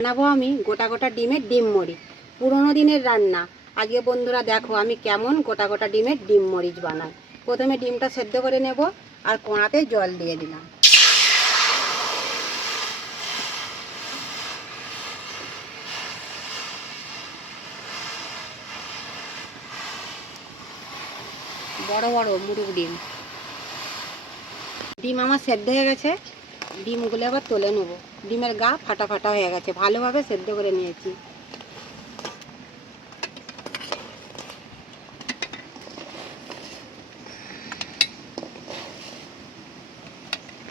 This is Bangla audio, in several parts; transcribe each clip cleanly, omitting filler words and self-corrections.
বানাবো আমি গোটা গোটা ডিমের ডিম মরিচ, পুরোনো দিনের রান্না। আজকে বন্ধুরা দেখো আমি কেমন গোটা গোটা ডিমের ডিম মরিচ বানাই। প্রথমে ডিমটা সেদ্ধ করে নেব আর কড়াতে জল দিয়ে দিলাম। বড় বড় মুরুগ ডিম। ডিম আমার সেদ্ধ হয়ে গেছে, ডিমগুলো আবার তুলে নেবো। ডিমের গা ফাটা ফাটা হয়ে গেছে, ভালোভাবে সেদ্ধ করে নিয়েছি।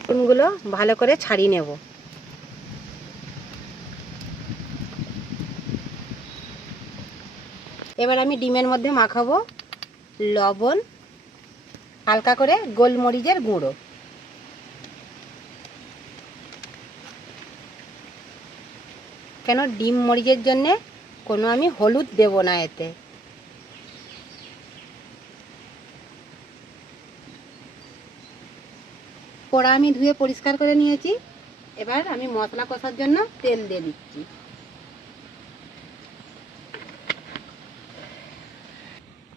ডিমগুলো ভালো করে ছাড়িয়ে নেব। এবার আমি ডিমের মধ্যে মাখাবো লবণ, হালকা করে গোলমরিচের গুঁড়ো। কেন ডিম মরিচের জন্যে কোনো আমি হলুদ দেব না এতে। কড়া আমি ধুয়ে পরিষ্কার করে নিয়েছি। এবার আমি মশলা কষার জন্য তেল দিয়ে দিচ্ছি।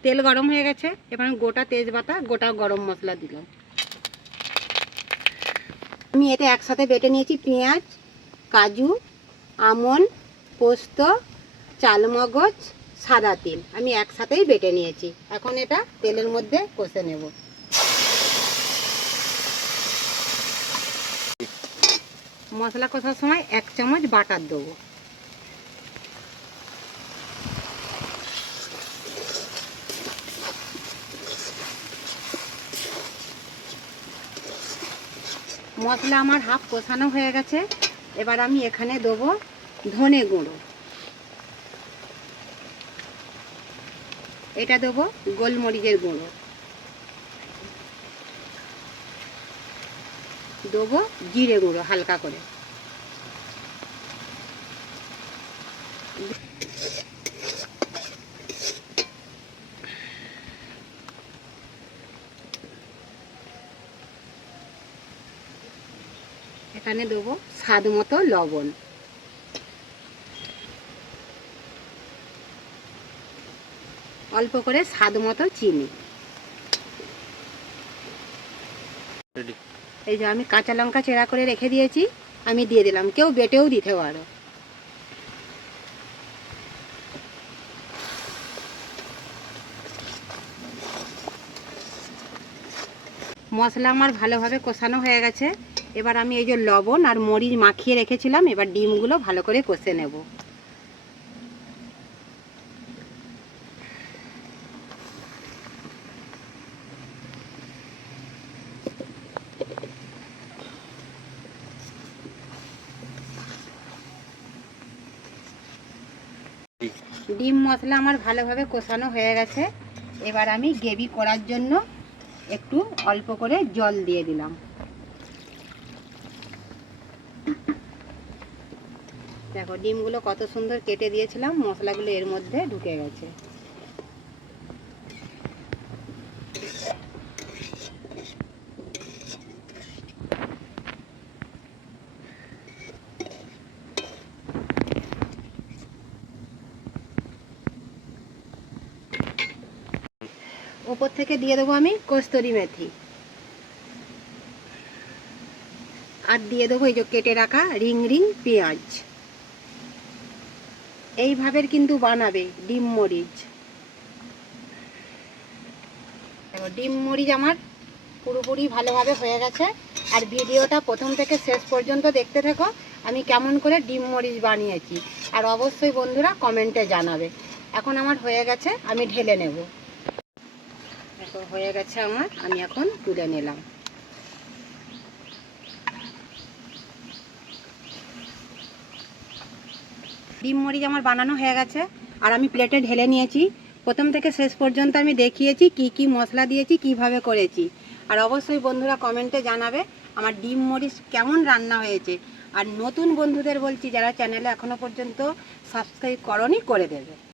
তেল গরম হয়ে গেছে, এবার আমি গোটা তেজপাতা, গোটা গরম মশলা দিলাম। আমি এতে একসাথে বেটে নিয়েছি পেঁয়াজ, কাজু, আমন্ড, পোস্ত, চালমগজ, সাদা তিল। আমি একসাথেই বেটে নিয়েছি। এখন এটা তেলের মধ্যে কষে নেব। মশলা কষার সময় 1 চামচ বাটার দেবো। মশলা আমার হাফ কষানো হয়ে গেছে। এবার আমি এখানে দেবো ধনে গুঁড়ো, এটা দেবো গোলমরিচের গুঁড়ো, দেবো জিরে গুঁড়ো হালকা করে। এখানে দেবো স্বাদ মতো লবণ, অল্প করে স্বাদ মতো চিনি। এই যে আমি কাঁচা লঙ্কা চেরা করে রেখে দিয়েছি, আমি দিয়ে দিলাম। কেউ বেটেও দিতে পারো। মশলা আমার ভালোভাবে কষানো হয়ে গেছে। এবার আমি এই যে লবণ আর মরিচ মাখিয়ে রেখেছিলাম, এবার ডিমগুলো ভালো করে কষে নেব। ডিম মশলা আমার ভালোভাবে কষানো হয়ে গেছে। এবার আমি গ্রেভি করার জন্য একটু অল্প করে জল দিয়ে দিলাম। দেখো ডিমগুলো কত সুন্দর কেটে দিয়েছিলাম, মশলাগুলো এর মধ্যে ঢুকে গেছে। ওপর থেকে দিয়ে দেবো আমি কস্তুরি মেথি, আর দিয়ে দেবো এই যে কেটে রাখা রিং রিং পেঁয়াজ। এইভাবে কিন্তু বানাবে ডিম মরিচ। ডিম মরিচ আমার পুরোপুরি ভালোভাবে হয়ে গেছে। আর ভিডিওটা প্রথম থেকে শেষ পর্যন্ত দেখতে থাকো, আমি কেমন করে ডিম মরিচ বানিয়েছি। আর অবশ্যই বন্ধুরা কমেন্টে জানাবে। এখন আমার হয়ে গেছে, আমি ঢেলে নেব। দেখো হয়ে গেছে আমার, আমি এখন তুলে নিলাম। ডিম মরিচ আমার বানানো হয়ে গেছে, আর আমি প্লেটে ঢেলে নিয়েছি। প্রথম থেকে শেষ পর্যন্ত আমি দেখিয়েছি কি কি মশলা দিয়েছি, কিভাবে করেছি। আর অবশ্যই বন্ধুরা কমেন্টে জানাবে আমার ডিম মরিচ কেমন রান্না হয়েছে। আর নতুন বন্ধুদের বলছি, যারা চ্যানেলে এখনও পর্যন্ত সাবস্ক্রাইব করোনি, করে দেবে।